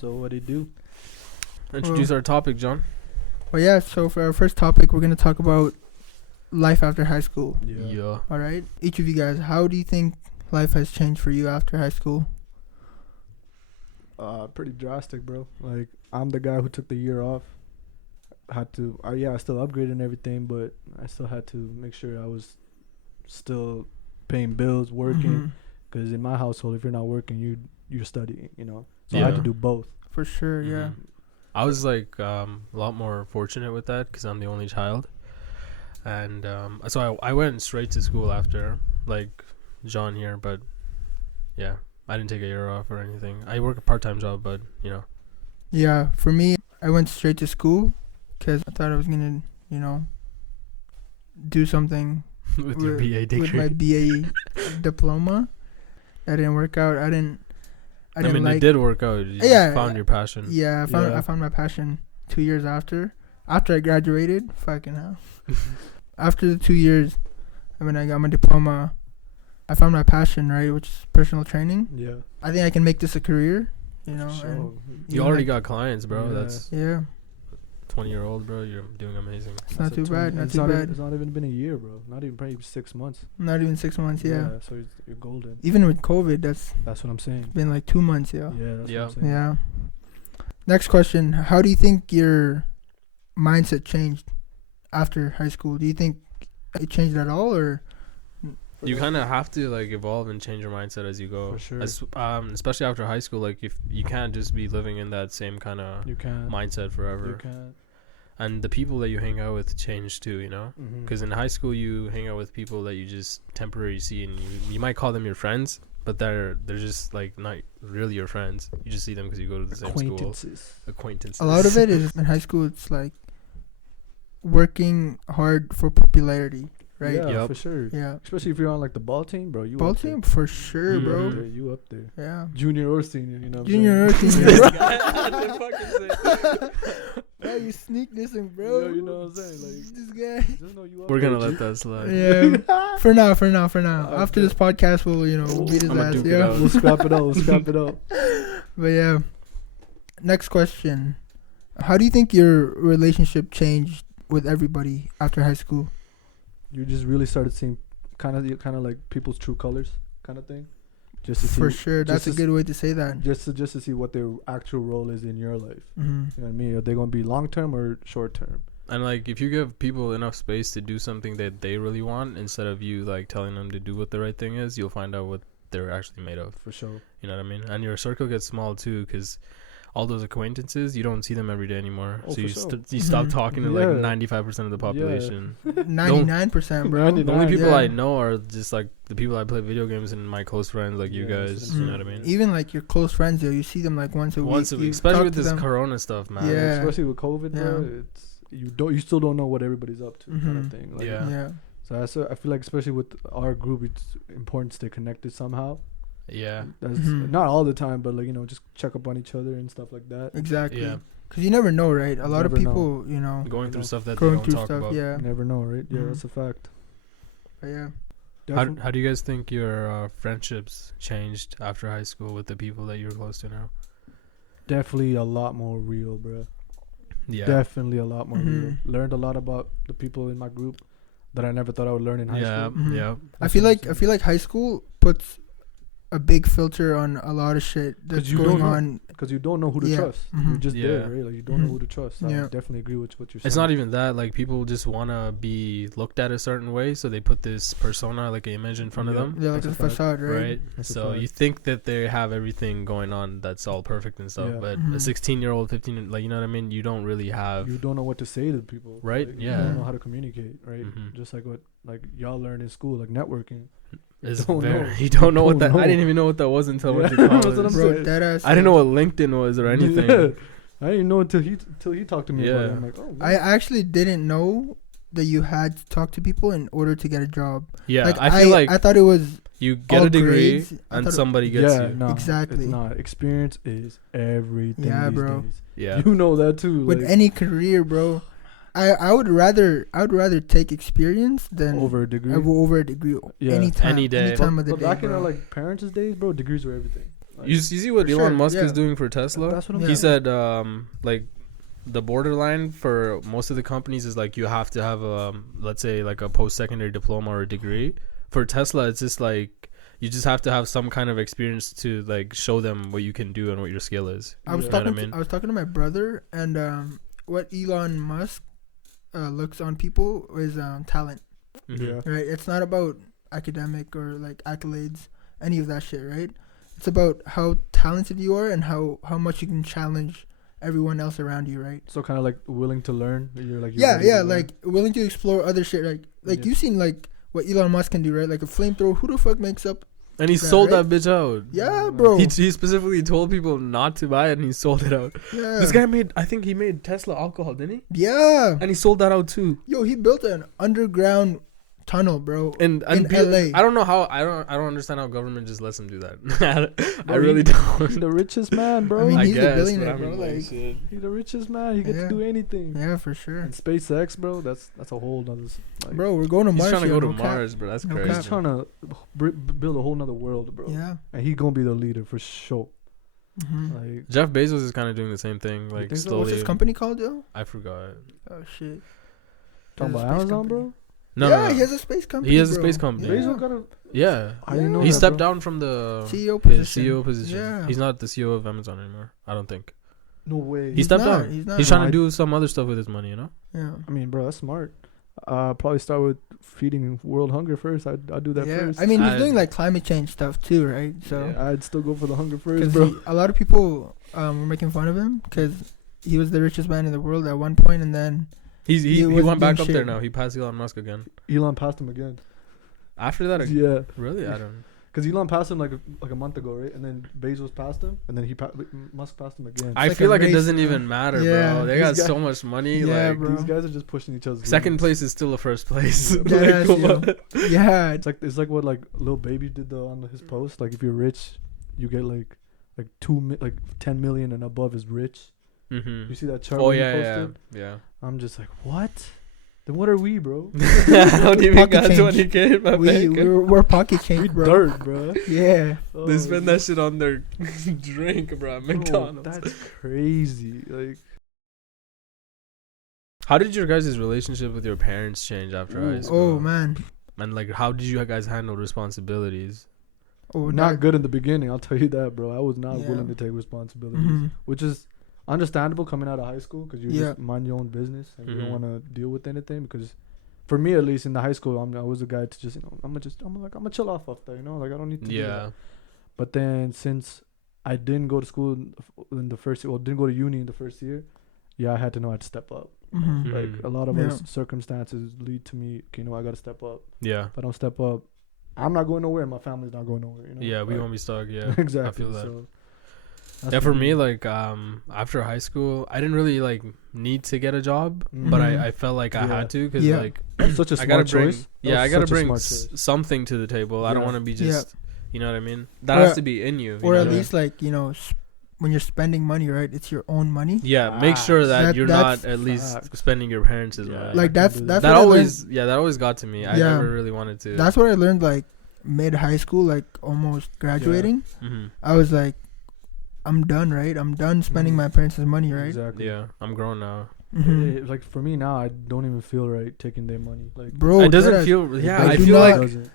So what do you do? Introduce our topic, John. Well, yeah, so for our first topic, we're going to talk about life after high school. Yeah. All right? Each of you guys, how do you think life has changed for you after high school? Pretty drastic, bro. Like, I'm the guy who took the year off. Had to, I still upgraded and everything, but I still had to make sure I was still paying bills, working. Because in my household, if you're not working, you're studying, you know. So I had to do both. For sure, yeah. I was like a lot more fortunate with that because I'm the only child, and so I went straight to school after, like John here. But yeah, I didn't take a year off or anything. I work a part-time job, but you know. Yeah, for me, I went straight to school because I thought I was gonna, you know, do something with your BA degree. With my BA diploma. That didn't work out. I mean, it did work out. You just found your passion. Yeah, I found my passion 2 years after I graduated. Fucking hell. After the 2 years, I got my diploma. I found my passion, right, which is personal training. Yeah. I think I can make this a career, you know. Sure. And you already got clients, bro. Yeah. That's 20-year-old, bro. You're doing amazing. It's not too bad. It's not even been a year, bro. Not even probably 6 months. Not even 6 months, yeah. So you're golden. Even with COVID, that's what I'm saying. Been like 2 months, Yeah, that's what I'm saying. Yeah. Next question. How do you think your mindset changed after high school? Do you think it changed at all, or? You kind of have to like evolve and change your mindset as you go. For sure. Especially after high school, like if you can't just be living in that same kind of mindset forever. You can't. And the people that you hang out with change too, you know? Mm-hmm. Because in high school, you hang out with people that you just temporarily see, and you might call them your friends, but they're just like not really your friends. You just see them because you go to the same school. Acquaintances. A lot of it is in high school. It's like working hard for popularity, right? Yeah, for sure. Yeah. Especially if you're on like the ball team, bro. Ball team for sure, bro. You up there. Yeah. Junior or senior, you know. Junior or senior. Yeah, you sneak dissing, bro. Yeah, you know what I'm saying? Like this guy. Just know you We're gonna let that slide. Yeah. For now. After Okay. this podcast, we'll beat his ass. Yeah. We'll scrap it up. But yeah. Next question. How do you think your relationship changed with everybody after high school? You just really started seeing kind of like people's true colors, kind of thing. Just to For see, sure, that's a good way to say that. Just to see what their actual role is in your life. Mm-hmm. You know what I mean? Are they gonna be long term or short term? And like, if you give people enough space to do something that they really want, instead of you like telling them to do what the right thing is, you'll find out what they're actually made of. For sure. You know what I mean? And your circle gets small too, because all those acquaintances, you don't see them every day anymore. Oh, so you sure. you stop talking to like 95% of the population. 99%, bro. The only people I know are just like the people I play video games and my close friends, like you guys. You know what I mean? Even like your close friends, yo, you see them like once a week. Especially with this corona stuff, man. Yeah. Especially with COVID, bro. You still don't know what everybody's up to, kind of thing. Like, yeah. So I feel like especially with our group, it's important to stay connected somehow. Yeah. That's not all the time, but like, you know, just check up on each other and stuff like that. Exactly. Yeah. Because you never know, right? A lot of people, you know, going through stuff that they don't talk about. Yeah. You never know, right? Yeah, that's a fact. But yeah. How do you guys think your friendships changed after high school with the people that you're close to now? Definitely a lot more real, bro. Yeah. Definitely a lot more real. Learned a lot about the people in my group that I never thought I would learn in high school. Yeah. I feel like high school puts a big filter on a lot of shit that's going on. Because you don't know who to trust. You're just there, right? Like, you don't know who to trust. I definitely agree with what you're saying. It's not even that. Like, people just want to be looked at a certain way, so they put this persona, like an image in front of them. Yeah, like a facade, right? So you think that they have everything going on that's all perfect and stuff, but a 16-year-old, 15, like, you know what I mean? You don't really have... You don't know what to say to people. Right? Like, You don't know how to communicate, right? Just like what y'all learn in school, like networking. You don't know what that. I didn't even know what that was until I went to college. Bro, I didn't know what LinkedIn was or anything. Yeah. I didn't know until he talked to me about it. I'm like, oh, wow. I actually didn't know that you had to talk to people in order to get a job. Yeah, like, I feel like I thought it was you get a degree grades. and somebody gets you. No, exactly. It's not. Experience is everything. Yeah, these bro. days. Yeah, you know that too. With any career, bro. I would rather take experience than over a degree. Any day, any time of the day. Back in our like parents' days, bro, degrees were everything. Like, You see what For Elon sure, Musk yeah. is doing for Tesla? That's what I'm Yeah. He saying. said like the borderline for most of the companies is like you have to have let's say like a post-secondary diploma or a degree. For Tesla, it's just like you just have to have some kind of experience to like show them what you can do and what your skill is. I was Yeah. talking. Know what I mean? I was talking to my brother, and what Elon Musk looks on people is talent. Mhm. Yeah. Right? It's not about academic or like accolades, any of that shit, right? It's about how talented you are and how much you can challenge everyone else around you, right? So kind of like willing to learn. You're like Yeah, ready to learn. like willing to explore other shit, like Yeah. you've seen like what Elon Musk can do, right? Like a flamethrower. Who the fuck makes up? And he Yeah, sold right? that bitch out. Yeah, bro. He specifically told people not to buy it, and he sold it out. Yeah. This guy I think he made Tesla alcohol, didn't he? Yeah. And he sold that out too. Yo, he built an underground tunnel, bro. And In LA. I don't know how. I don't understand how government just lets him do that. I Bro, really He's don't. the richest man, bro. I mean, I he's a guess, billionaire, but I mean, bro, like, like- shit. He's the richest man. He gets Yeah. to do anything. Yeah, for sure. And SpaceX, bro. That's a whole nother. Like, Bro, we're going to He's Mars. trying to here, go to no cap. Mars, bro. That's No crazy. he's trying to build a whole nother world, bro. Yeah. And he gonna be the leader for sure. Mm-hmm. Like, Jeff Bezos is kind of doing the same thing, like think so? slowly. What's his company called, yo? I forgot. Oh shit. talking He has about a space Amazon, company. bro. No, yeah, no, no. he has a space company. He has a bro. space company. Yeah. Bezos got a. Yeah, I didn't know he that, stepped bro. down from the CEO his position. CEO position. Yeah. He's not the CEO of Amazon anymore. I don't think. No way. He stepped not, down. He's not. He's trying I- to do some other stuff with his money, you know. Yeah. I mean, bro, that's smart. Probably start with feeding world hunger first. I'd do that Yeah. first. I mean, he's I- doing like climate change stuff too, right? So. Yeah, I'd still go for the hunger first, Because bro. a lot of people were making fun of him because he was the richest man in the world at one point, and then He He went wasn't back doing up there shit. now. He passed Elon Musk again. Elon passed him again. After that, Yeah, really, I don't. because Elon passed him like a month ago, right? And then Bezos passed him, and then Musk passed him again. I like feel a like it race, doesn't bro. even matter, Yeah. bro. They got These guys- so much money. Yeah, like bro. These guys are just pushing each other's second limits. place is still the first place. Yeah. Yes, Like, yo. what? yeah, It's like what like Lil Baby did on his post. Like if you're rich, you get like 10 million and above is rich. Mhm. You see that chart? Oh when he yeah, yeah, posted? yeah. I'm just like, what? Then what are we, bro? I don't even Pocket got change. 20K in my bank. we're pocket change, We bro. dirt, bro. Yeah, They spend that shit on their drink, bro. At McDonald's. That's crazy. Like, How did your guys' relationship with your parents change after high school? oh man, And like, how did you guys handle responsibilities? oh not good in the beginning. I'll tell you that, bro. I was not Yeah. willing to take responsibilities, hmm which is understandable coming out of high school because you Yeah. just mind your own business and you Mhm. don't want to deal with anything. Because for me, at least in the high school, I was a guy to just I'm gonna chill off after, like I don't need to. do Yeah. that. But then since I didn't go to school in the first year, or didn't go to uni in the first year, yeah, I had to know how to step up. hmm Mhm. Like a lot of Yeah. us circumstances lead to me, okay, I gotta step up. Yeah. If I don't step up, I'm not going nowhere. My family's not going nowhere. Yeah, we Like, won't be stuck. Yeah. exactly. I feel that. So that's Yeah, for me, like, after high school, I didn't really like need to get a job, but Mhm. I felt like I Yeah. had to because Yeah. like that's such a I smart gotta bring, choice. That yeah, was I gotta such a bring smart choice. something to the table. I don't Yeah. want to be Yeah. just, you know what I mean. That Or- has to be in you. or know at what I least like when you're spending money, right? It's your own money. mean? Yeah, make sure that That- you're that's not at least facts. spending your parents' Yeah. money. Like I that's can do that's that what I always, that always got to me. I Yeah. never really wanted to. That's what I learned like mid high school, like almost graduating. Mhm. I was like, I'm done, right? I'm done spending Mhm. my parents' money, right? Exactly. Yeah, I'm grown now. hmm Like for me now, I don't even feel right taking their money. Like Bro, it doesn't deadass. feel. Yeah, I I do feel not- like doesn't.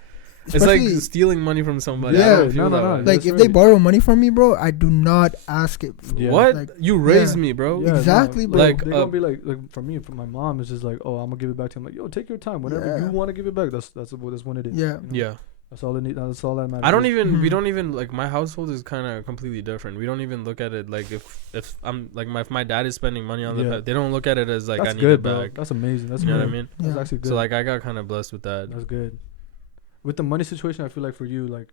it's like Especially- stealing money from somebody. Yeah. I don't feel No, that no, no. way. like That's if they right. borrow money from me, bro, I do not ask it. Yeah. What? Like, You raised yeah. me, bro. Yeah, Exactly, no, bro. Like, they're gonna be like for me, for my mom, it's just like, oh, I'm gonna give it back to him. Like, yo, take your time. Whenever Yeah. you want to give it back, that's when it is. Yeah. you know? Yeah. That's all it need. That's all that matters. I don't even. We Mhm. don't even like. My household is kind of completely different. We don't even look at it like if I'm like if my dad is spending money on the Yeah. pet, they don't look at it as like That's I need good, it bro. back. That's amazing. That's You know good. what I mean? That's Yeah. actually good. So like I got kind of blessed with that. That's good. With the money situation, I feel like for you, like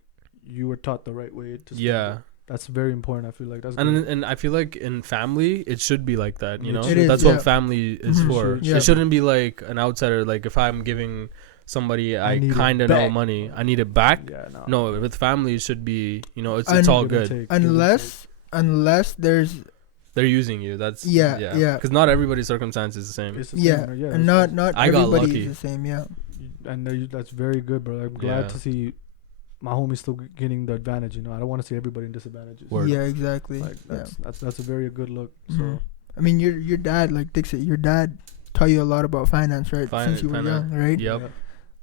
you were taught the right way to. spend Yeah. it. That's very important. I feel like that's. And good. and I feel like in family it should be like that, you It know. should. It is, That's yeah. what family is Mhm. for. Yeah. It shouldn't be like an outsider. Like if I'm giving somebody I I need it kind of know back. money, I need it back. Yeah, No, with family it should be, you know, it's And- all Give and good. take, give and Unless there's They're using you. That's Yeah, yeah. Because not everybody's circumstance is the same. take. It's the yeah, same, yeah. and not I got everybody lucky. is the same. Yeah. And that's very good, bro. I'm glad Yeah. to see my homie's still getting the advantage. You know, I don't want to see everybody in disadvantages. Word. Yeah, exactly. Like Yeah. that's a very good look. Mhm. So I mean, your dad, like Dixit, your dad taught you a lot about finance, right? Since you were young, right? Yep. yeah.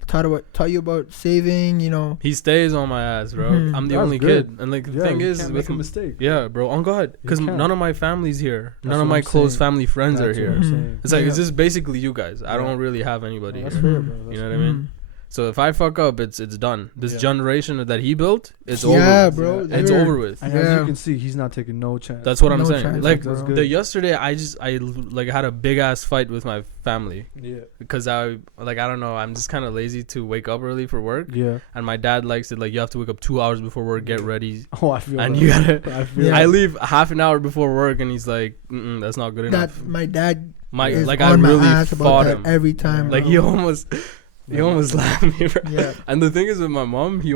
Taught you about saving, you know. He stays on my ass, bro. Mhm. I'm the That's only good. kid, and like the Yeah, thing you is, can't with make a mistake. yeah, bro, on God, You because can't. none of my family's here. That's None of what my I'm close saying. family friends are That's what here. I'm Mhm. saying. It's like it's Yeah. just basically you guys. I Yeah. don't really have anybody Well, here. that's fair, Mhm. bro. You That's know what fair. I mean? So if I fuck up, it's done. This Yeah. generation that he built, it's Yeah, over. With. bro. Yeah. It's they're- over with. And as Yeah. you can see, he's not taking no chance. That's what I'm No saying. chance, Like That's bro. good. the yesterday, I like had a big ass fight with my family Yeah. because I don't know. I'm just kind of lazy to wake up early for work, Yeah. and my dad likes it. Like you have to wake up 2 hours before work, get Yeah. ready, Oh, I feel and that. you gotta. I feel Yeah. I that. leave half an hour before work, and he's like, "That's not good That enough." my dad My is like on I my really ass about fought that him. every time. Like bro. he almost slapped me, bro. Yeah. And the thing is with my mom, she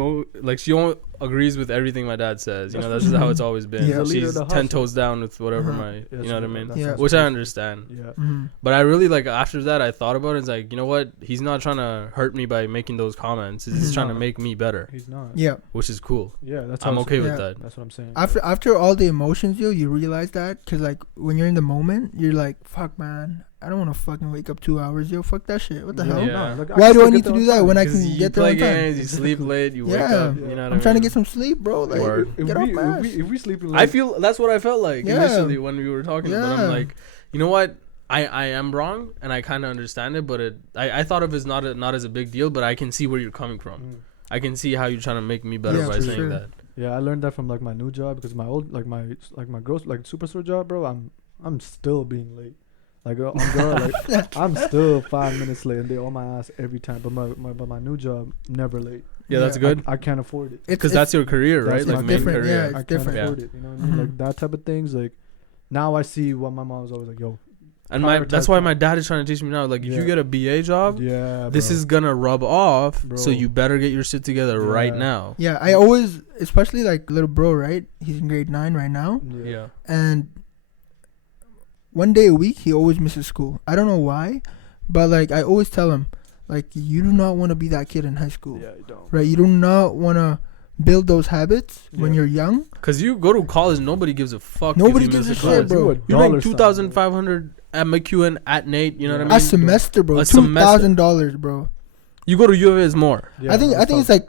agrees with everything my dad says. You know, that's just how it's always been. Yeah. The leader of She's the 10 household. toes down with whatever Uh-huh. my, Yeah, you know what I mean? Yeah. Which I understand. Yeah. Mhm. But I really like after that I thought about it. It's like, you know what? He's not trying to hurt me by making those comments. He's just Mhm. trying to make me better, He's not. Yeah. which is cool. Yeah. That's. I'm how okay with Yeah. that. That's what I'm saying. After all the emotions, you realize that, cause like when you're in the moment, you're like, fuck, man, I don't want to fucking wake up 2 hours, yo. Fuck that shit. What the hell? Yeah. Like, Why do still I get need to there do on that time. when I 'Cause can you get there play on time? games, you sleep late, you wake Yeah. up. You know what I mean? I'm trying to get some sleep, bro. Like, Word. If get off we, my ass. if we sleep in I feel that's what I felt like Yeah. initially when we were talking. But Yeah. I'm like, you know what? I am wrong, and I kind of understand it. But I thought of it as not as a big deal. But I can see where you're coming from. I can see how you're trying to make me better Yeah, by for saying sure. that. Yeah, I learned that from like my new job because my old like my gross like superstore job, bro. I'm still being late. Like on God, like I'm still 5 minutes late, and they on my ass every time. But my new job never late. Yeah, that's Yeah. good. I can't afford it. Because that's your career, right? that's Like my main different, career. yeah. I can't different. afford it. You know what I mean? Mhm. Like that type of things. Like now I see what my mom was always like, yo. And prioritize that's why time. my dad is trying to teach me now. Like, if Yeah. you get a BA job, Yeah, this bro. is gonna rub off. Bro. So you better get your shit together right Yeah. now. Yeah, I always, especially like little bro, right? He's in grade 9 right now, Yeah. and one day a week he always misses school. I don't know why, but like I always tell him, like, you do not want to be that kid in high school, Yeah, you don't. right? You do not want to build those habits when Yeah. you're young. Cause you go to college, nobody gives a fuck. Nobody if you gives miss a class. shit, bro. You make 2,500 at McEwen at Nate. You know what I mean? A semester, bro. A semester. $2,000, bro. You go to U of A is more. Yeah, I think that's it's tough. like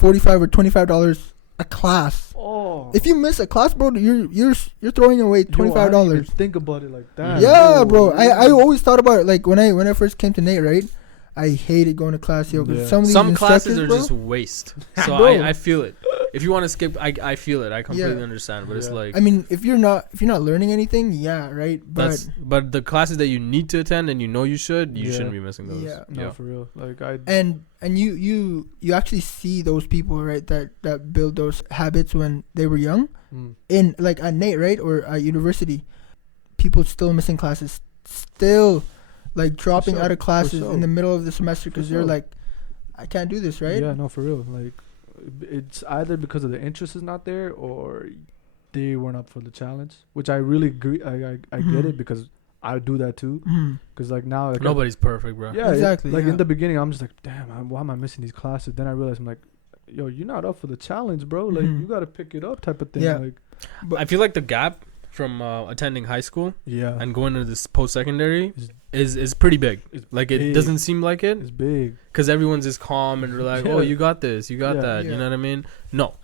$45 or $25 a class. Oh. If you miss a class, bro, you're throwing away Yo, I didn't $25. even think about it like that. Yeah, bro. Yo, I always thought about it. Like when I first came to Nate, right? I hated going to class, yo. Because Yeah. some of these Some classes instructors, are bro, just waste. So Bro. I feel it. If you want to skip, I feel it. I completely Yeah. understand. But it's Yeah. like I mean, if you're not learning anything, yeah, right. But but the classes that you need to attend and you know you should, you Yeah. shouldn't be missing those. Yeah. No, for real. Like I. and you actually see those people, right, that build those habits when they were young. Mm. In like at Nate, right, or at university, people still missing classes, still like dropping sure, out of classes sure. in the middle of the semester because For they're sure. like, I can't do this, right? Yeah, no, for real. Like, it's either because of the interest is not there or they weren't up for the challenge, which I really agree. I get Mhm. it because I do that too. Mhm. Because like now, like, Nobody's perfect, bro. yeah, Exactly, like yeah. in the beginning, I'm just like, damn, why am I missing these classes? Then I realized I'm like, yo, you're not up for the challenge, bro. Like Mhm. you got to pick it up, type of thing. Yeah. Like, I feel like the gap from attending high school yeah, and going into this post-secondary Is- is pretty big. it's Like it big. doesn't seem like it it's big. because everyone's just calm and relaxed. Yeah. Oh, you got this, you got Yeah. that. Yeah. You know what I mean? No.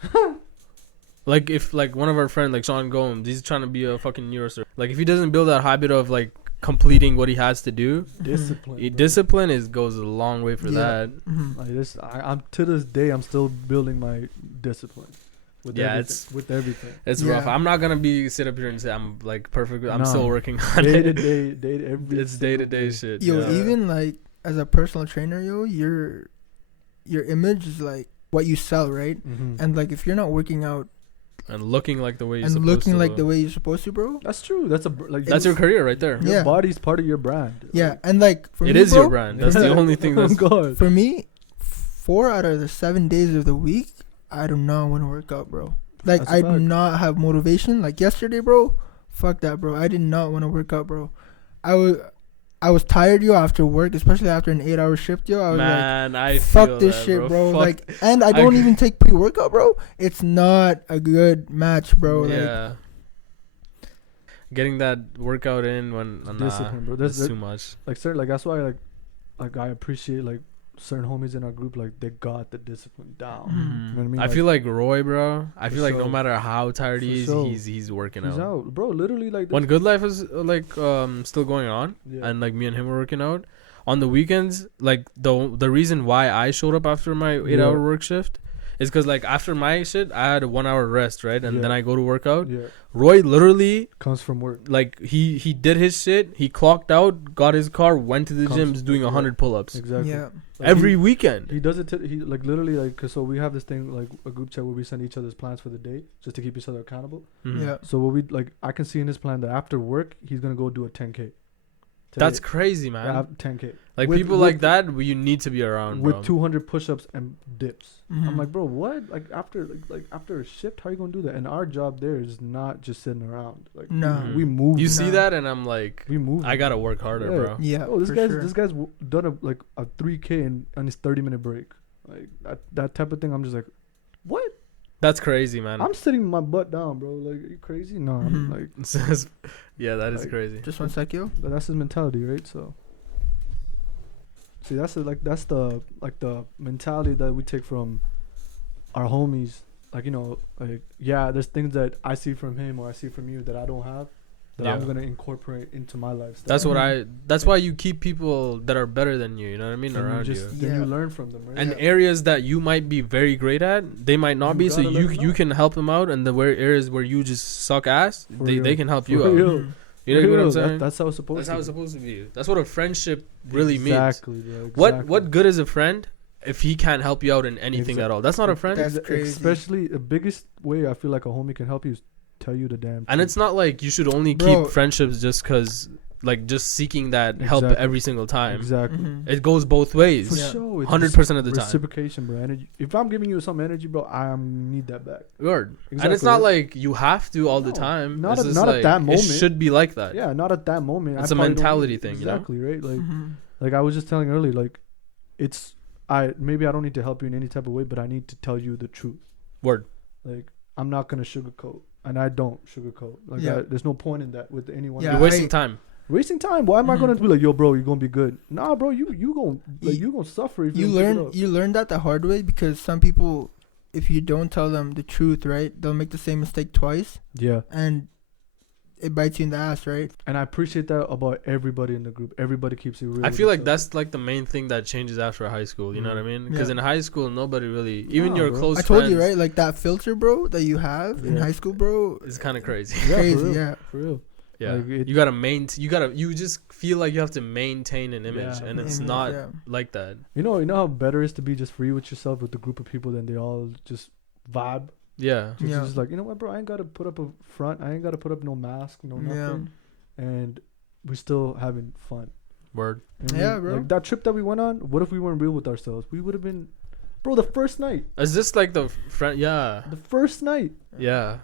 Like if like one of our friends like Sean Gomes, he's trying to be a fucking neurosurgeon. Like if he doesn't build that habit of like completing what he has to do, Discipline. bro. discipline goes a long way for Yeah. that. Mhm. Like this, I'm to this day, I'm still building my discipline. With Yeah, everything, it's- with everything. It's Yeah. rough. I'm not gonna sit up here and say I'm like perfect. I'm No. still working on Day to it. day, every. It's day to single day shit. Yo, yeah. even like as a personal trainer, yo, your image is like what you sell, right? Mhm. And like if you're not working out and looking like the way you're and supposed looking to like look. the way you're supposed to, bro. That's true. That's like That's your career right there. your Yeah. body's part of your brand. Yeah, and like for It me, is bro, your brand. That's the only thing Oh that's God. For me, 4 out of the 7 days of the week, I do not want to work out, bro. Like That's a I do fact. not have motivation. Like yesterday, bro. Fuck that, bro. I did not want to work out, bro. I was tired, yo, after work, especially after an 8-hour shift, yo. I was Man, I like, fuck feel this that, shit, bro. Fuck Like, and I don't even take pre-workout, bro. It's not a good match, bro. Like, yeah. Getting that workout in when Discipline, bro. that's That's too much. like certain, like that's why like I appreciate like certain homies in our group, like they got the discipline down. Mhm. You know what I mean? I Like, feel like Roy, bro. I For feel like no sure. matter how tired he For is, sure. he's working he's out. out, bro. Literally, like When Good Life is still going on, yeah. and like me and him were working out on the weekends, like the reason why I showed up after my 8-hour Yeah. work shift is because like after my shit I had a 1 hour rest, right, and then Yeah. I go to work out. yeah, Roy literally comes from work. like he did his shit, he clocked out, got his car, went to the Comes gym, from is doing work, 100 pull-ups Exactly. yeah. Like, every weekend. he does it. He like literally like, cause so we have this thing like a group chat where we send each other's plans for the day just to keep each other accountable. Mhm. Yeah. So what we like, I can see in his plan that after work he's gonna go do a 10K. That's crazy, man. Yeah, 10K Like with- people with- like that, you need to be around, with bro. 200 push-ups and dips. Mhm. I'm like, bro, what? Like after after a shift, how you gonna do that? And our job there is not just sitting around. Like No. we move. You it. see Nah. that, and I'm like, We move. I it. gotta work harder, Yeah. bro. Yeah. Oh, this for guy's sure. this guy's done a 3K on his 30-minute break. Like that type of thing. I'm just like, what? That's crazy, man. I'm sitting my butt down, bro. Like, are you crazy? No, I'm Mhm. like, Yeah, that is Like- crazy. Just 1 sec, yo. but that's his mentality, right? So, see, that's the mentality that we take from our homies. Like, you know, like, yeah, there's things that I see from him or I see from you that I don't have that I'm Yeah. gonna incorporate into my lifestyle. That's what Mhm. That's why you keep people that are better than you. You know what I mean? And Around you. then Yeah. you learn from them, right? And Yeah. areas that you might be very great at, they might not You be. So gotta let them you know. can help them out, and the areas where you just suck ass, For they real. can help For you out. real. Mhm. You know what I'm Real, saying? that's how it's supposed That's to how it's be. supposed to be. That's what a friendship really means. Exactly, bro. Exactly. What good is a friend if he can't help you out in anything at all? That's not a friend. That's crazy. Especially the biggest way I feel like a homie can help you is tell you the damn. And truth. it's not like you should only Bro. keep friendships just because, like, just seeking that help Exactly. every single time. exactly Mhm. It goes both ways. for Yeah. sure. It's 100% of the time. reciprocation, bro. Energy. If I'm giving you some energy, bro, I need that back. Word. And it's Exactly, not right? like you have to all the No, time. not It's at- just not at like, that moment. It should be like that. Yeah, not at that moment. It's I a probably don't mentality need- thing, you know? Exactly, right? Like, Mhm. like I was just telling earlier, like, it's maybe I don't need to help you in any type of way, but I need to tell you the truth. Word. Like, I'm not gonna sugarcoat, and I don't sugarcoat. Like, Yeah. there's no point in that with anyone. Yeah, You're wasting time. Wasting time. Why am I Mhm. gonna be like, yo, bro, you're gonna be good? Nah, bro, you gonna You- gonna suffer if You don't pick it learn up. you learn that the hard way because some people, if you don't tell them the truth, right, they'll make the same mistake twice, Yeah, and it bites you in the ass, right? and I appreciate that about everybody in the group. Everybody keeps it real. I with feel like themselves. that's like the main thing that changes after high school. You know what I mean? Because Yeah. in high school, nobody really, even Nah, your bro. close I told friends, you, right? Like that filter, bro, that you have in Yeah. high school, bro. is kind of crazy. Yeah, Crazy, for real, yeah. for real. Yeah, Like, it- you gotta maintain. You just feel like you have to maintain an image, Yeah. and it's Image, not yeah. like that. You know how better it is to be just free with yourself with a group of people than they all just vibe. Yeah, Just, Yeah. just like, you know what, bro, I ain't gotta put up a front. I ain't gotta put up no mask, no nothing, and we're still having fun. word. You know what I Yeah, mean? bro. Like that trip that we went on. What if we weren't real with ourselves? We would have been, bro. The first night, Is this like the friend? Yeah, the first night, yeah,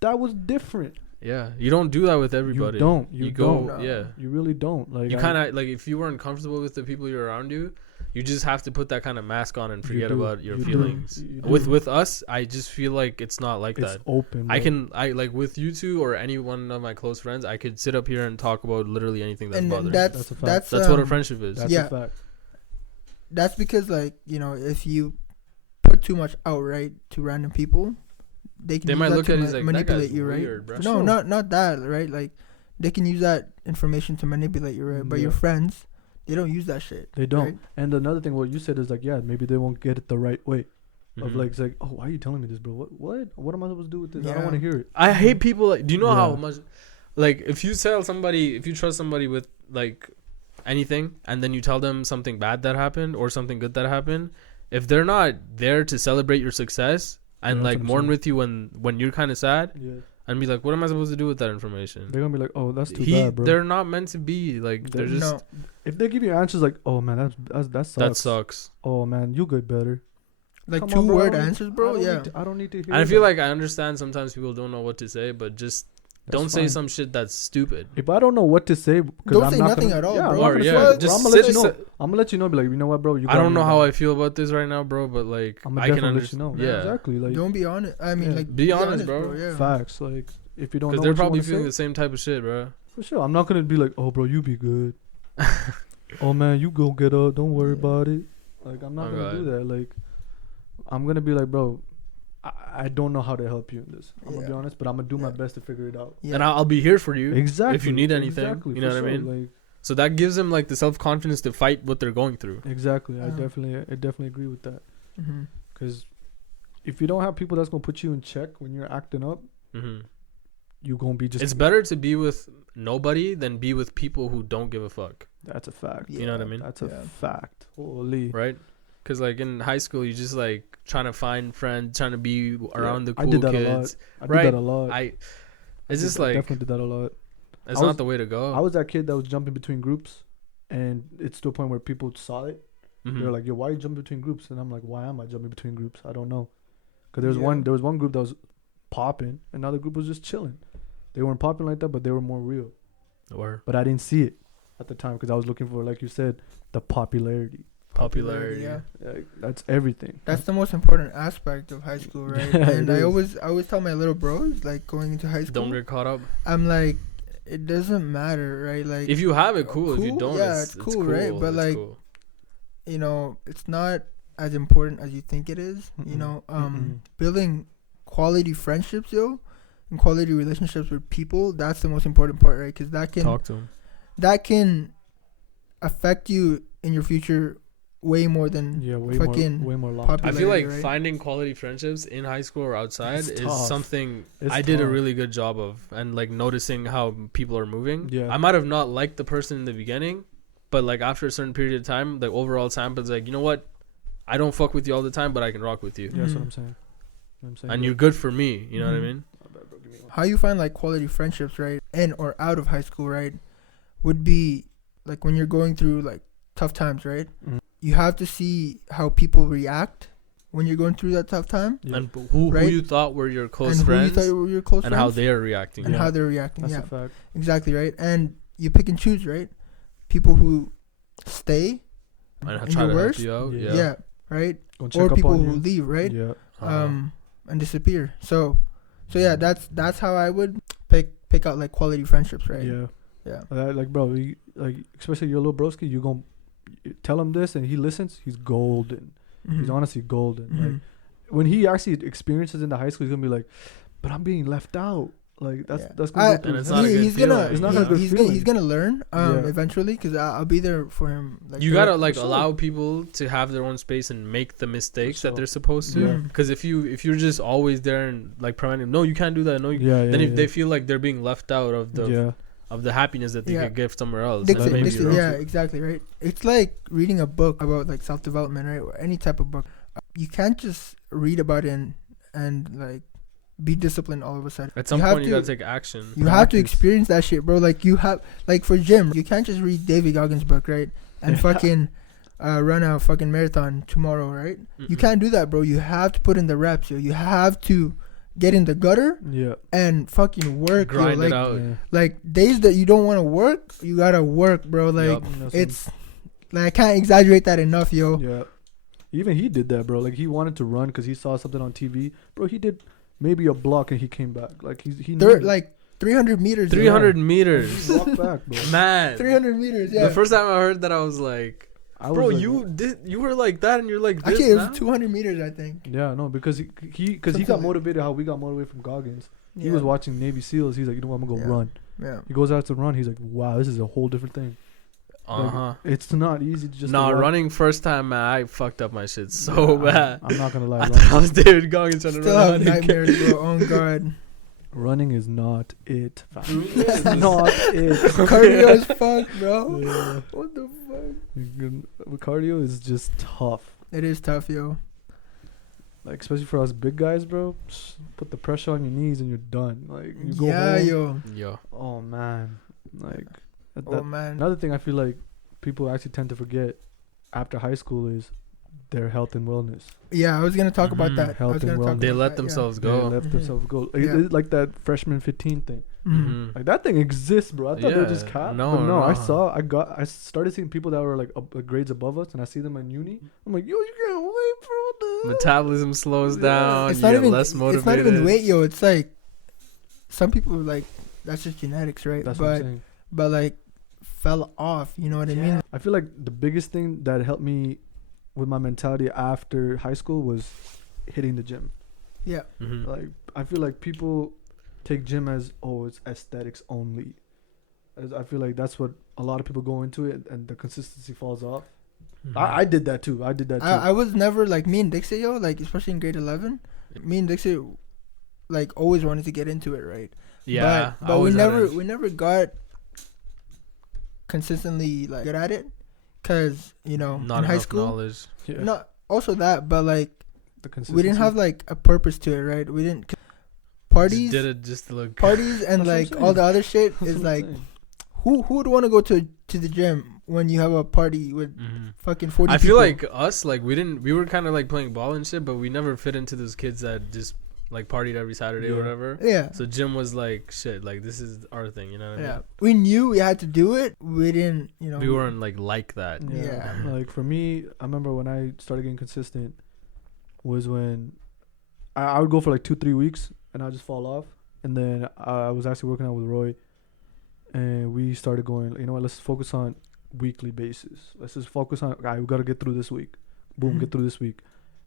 that was different. yeah. You don't do that with everybody. You don't. You You go. don't. Yeah. You really don't. Like You I- kind of like if you weren't comfortable with the people you're around you just have to put that kind of mask on and You forget do. about your You do. feelings. You do. With us, I just feel like it's not like it's that. open. I bro. like with you two or any one of my close friends, I could sit up here and talk about literally anything that's And bothering me. that's That's a fact. that's That's what a um, friendship is. That's yeah. a fact. That's because, like, you know, if you put too much out, right, to random people, they can They use might that look to at it as like, that manipulate guy's you, right? weird, bro. No, Sure. not that, right? Like, they can use that information to manipulate you, right? But your Yeah. friends, they don't use that shit. They don't. Right? And another thing, what you said is like, yeah, maybe they won't get it the right way. Of Mhm. like, it's like, oh, why are you telling me this, bro? What am I supposed to do with this? I don't Yeah. want to hear it. I hate people. Like, do you know how Yeah. much? Like, if you trust somebody with like anything, and then you tell them something bad that happened or something good that happened, if they're not there to celebrate your success and Yeah, that's like what I'm mourn saying. with you when you're kind of sad, Yeah. and be like, what am I supposed to do with that information? They're gonna be like, oh, that's too bad, bro. They're not meant to be like. They're They're- just No, If they give you answers like, oh man, that sucks. that sucks. Oh man, you get better. like Come on, bro, I two-word don't need- answers, bro. I don't Yeah. need to- I don't need to hear. And I feel that. like I understand sometimes people don't know what to say, but just Don't say fine. some shit that's stupid. If I don't know what to say, 'cause Don't I'm say not nothing gonna, at all, yeah, bro. I'm not Or gonna yeah, say it, bro. just I'm gonna let you say- know. I'm gonna let you know. Be like, you know what, bro? You I don't know how I I. feel about this right now, bro, but like I'm gonna I can definitely let you understand. know. Yeah, exactly. Like Don't be honest. I mean, Yeah. like, Be honest, bro. Yeah. facts. Like if you don't know, because they're what you probably wanna feeling say, the same type of shit, bro. for sure. I'm not gonna be like, oh, bro, you be good. Oh man, you go get up. Don't worry Yeah. about it. Like I'm not Oh, gonna do God. that. Like I'm gonna be like, bro, I don't know how to help you in this. I'm gonna be Yeah. honest, but I'm gonna do my Yeah. best to figure it out. Yeah. And I'll be here for you. Exactly. If you need anything, exactly, you know for what I sure, mean? Like So that gives them like the self confidence to fight what they're going through. exactly. I Uh-huh. definitely agree with that. Mhm. Because if you don't have people that's gonna put you in check when you're acting up, Hmm you gonna be just. It's better to be with nobody than be with people who don't give a fuck, That's a fact. You know what I mean? That's a Yeah. fact. Holy. right? Because like in high school, you just like trying to find friends, trying to be around the I cool did that a lot. kids. I Right. did that a lot. It's just I like definitely did that a lot. it's I not was- the way to go. I was that kid that was jumping between groups, and it's to a point where people saw it. Mhm. They're like, "Yo, why are you jumping between groups?" And I'm like, "Why am I jumping between groups? I don't know." Because there was one group that was popping, and another group was just chilling. They weren't popping like that, but they were more real. Or But I didn't see it at the time because I was looking for, like you said, the popularity. popularity. Yeah. Like, that's everything. That's the most important aspect of high school, right? Yeah, And it I is. always tell my little bros, like, going into high school, Don't get caught up. I'm like, it doesn't matter, right? Like, If you have it, cool. If you cool, don't, yeah, it's it's cool, right? But, It's like, cool. you know, it's not as important as you think it is. You Mm-mm. know, Mm-mm. building quality friendships, yo, and quality relationships with people, that's the most important part, right? Because Talk to him. that can affect you in your future way more than Yeah, way fucking more long. popular- I feel like right? finding quality friendships in high school or outside It's is tough. something It's I did a tough. really good job of, and like noticing how people are moving. Yeah. I might have not liked the person in the beginning, but like after a certain period of time, the overall sample's like, you know what? I don't fuck with you all the time, but I can rock with you, Yeah, that's what Mhm. I'm saying. and you're good for me. You know what I Mhm. mean? how you find like quality friendships, right, in or out of high school, right, would be like when you're going through like tough times, right? Mhm. You have to see how people react when you're going through that tough time, Yeah. And who Right? you thought were your close and friends, who you thought were your close and friends, how they are reacting. and Yeah. how they're reacting. That's Yeah, a fact. exactly, right. And you pick and choose, right? People who stay, And in try your to worst, help you out. Yeah. yeah, right, Gonna check or up people on who you. leave, right, Yeah. Uh-huh. and disappear. So yeah, that's how I would pick out like quality friendships, right? Yeah. Yeah. Like, bro, like especially your little broski, you gonna tell him this and he listens. He's golden. He's Mhm. honestly golden. Mhm. Like when he actually experiences in the high school, he's gonna be like, "But I'm being left out." Like that's Yeah. that's gonna go I- through And his it's not a head. good he's gonna feeling. It's not he- a good he's feeling. gonna learn Yeah. eventually because I'll be there for him. Like You throughout- gotta like for sure. allow people to have their own space and make the mistakes sure. that they're supposed to. Yeah. Because if you're just always there and like preventing, no, you can't do that. No, you, Yeah, yeah. then if yeah. they feel like they're being left out of the happiness that they Yeah. could give somewhere else, Dixon, then maybe Dixon, you're yeah, wrong. exactly, right. It's like reading a book about like self development, right? Or any type of book. You can't just read about it and like be disciplined all of a sudden. At some have point, you to- gotta take action. You have to Practice. experience that shit, bro. Like you have, like for gym, you can't just read David Goggins' book, right? And Yeah. fucking run a fucking marathon tomorrow, right? You Mm-mm. can't do that, bro. You have to put in the reps, yo. You have to get in the gutter Yeah. and fucking work, yo. grind Like, it out. Yeah. like days that you don't want to work, you gotta work, bro. Like Yup. That's it's like I can't exaggerate that enough, yo. Yeah. Even he did that, bro. Like he wanted to run because he saw something on TV, bro. He did maybe a block and he came back. Like he They're knew. like 300 meters. yo. 300 He meters, walked back, bro. man. 300 meters, yeah. The first time I heard that, I was like, I was bro, like, you were like that, and you're like this Actually, it now? was 200 meters, I think. Yeah, no, because he Something got like- motivated how we got motivated from Goggins. He Yeah. was watching Navy SEALs. He's like, you know what, I'm gonna go Yeah. run. Yeah. He goes out to run. He's like, wow, this is a whole different thing. Uh-huh. It's not easy to just. Nah, to run. running first time, man, I fucked up my shit so Yeah, bad. I'm not gonna lie. I thought I Running, was David Goggins trying to Still run have 100K. nightmares, bro. Oh God. running is not it. fam. Yeah, It's not it. Cardio is fucked, bro. Yeah. What the fuck? Cardio is just tough. It is tough, yo. Like especially for us big guys, bro. Put the pressure on your knees and you're done. Like you go Yeah, home. yo. Yo, Oh man, like that, Oh man. another thing I feel like people actually tend to forget after high school is their health and wellness. Yeah, I was gonna talk about Mhm. that. I Health was and gonna talk wellness. they about let that, themselves They go. let Mhm. themselves go. Yeah. It's like that freshman 15 thing. Mhm. Like that thing exists, bro. I thought they were just Yeah, cap. no, but no, no. I started seeing people that were like grades above us, and I see them in uni. I'm like, yo, you can't wait, bro. What the hell? Metabolism slows Yeah. down. It's You not get even. less motivated. It's not even weight, yo. It's like some people like that's just genetics, right? That's what I'm but saying. but like fell off. You know what I mean? I feel like the biggest thing that helped me with my mentality after high school was hitting the gym. Yeah. Mhm. Like I feel like people take gym as it's aesthetics only. As I feel like that's what a lot of people go into it, and the consistency falls off. Mhm. I did that too. I did that too. I was never like me and Dixie, yo. Like especially in grade 11, me and Dixie like always wanted to get into it, right? Yeah, I But we was at never it. we never got consistently like good at it, cause you know Not in enough high school. yeah. Not also that, but like The consistency. we didn't have like a purpose to it, right? We didn't parties, Just did it just to look. parties, and That's what I'm like all saying. the other shit That's is what I'm like saying. who would want to go to the gym when you have a party with Mhm. fucking 40 I people? feel like us, like we were kind of like playing ball and shit, but we never fit into those kids that just like partied every Saturday or Yeah. whatever. yeah. So gym was like shit. Like this is our thing, you know what I mean? Yeah, we knew we had to do it. We didn't, you know. We weren't like that. Yeah. Like for me, I remember when I started getting consistent was when I would go for like 2-3 weeks and I'd just fall off. And then I was actually working out with Roy, and we started going, you know what, let's focus on weekly basis. Let's just focus on, we got to get through this week. Boom, Mhm. get through this week.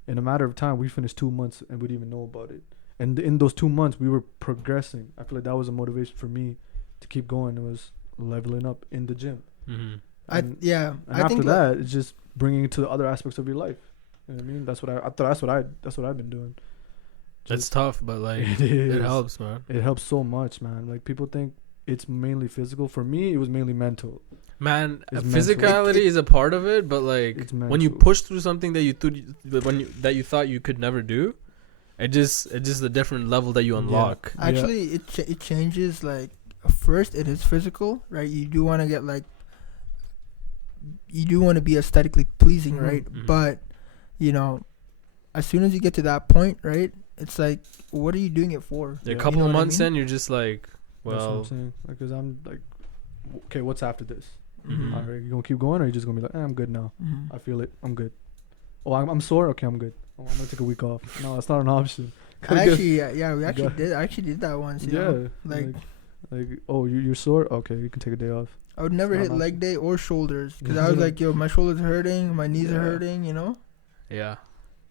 In a matter of time, we finished 2 months and we didn't even know about it. And in those 2 months, we were progressing. I feel like that was a motivation for me to keep going. It was leveling up in the gym. Mm-hmm. And And I after think that, it's just bringing it to the other aspects of your life. You know what I mean? That's what I've been doing. It's tough, but like It is. it helps, man. It helps so much, man. Like people think it's mainly physical. For me, it was mainly mental. Man, It's mental. physicality is a part of it, but like It's when you mental. push through something that you thought you could never do, it's just a different level that you Yeah. unlock. actually it changes. Like first, it is physical, right? You do want to get like, you do want to be aesthetically pleasing, Mhm. right? Mhm. But you know, as soon as you get to that point, right? It's like, what are you doing it for? A Yeah. couple You know of what I months mean? in, you're just like, That's what I'm well, saying. Because I'm like, okay, what's after this? Mhm. All right, you gonna keep going, or you just gonna be like, I'm good now. Mhm. I feel it. I'm good. Oh, I'm sore. Okay, I'm good. Oh, I'm gonna take a week off. No, that's not an option. I actually, we actually got- did. I actually did that once. You Yeah. know? like oh, you're sore. Okay, you can take a day off. I would never It's hit not leg day or shoulders because Yeah. I was like, yo, my shoulders are hurting, my knees are Yeah. hurting. You know? yeah.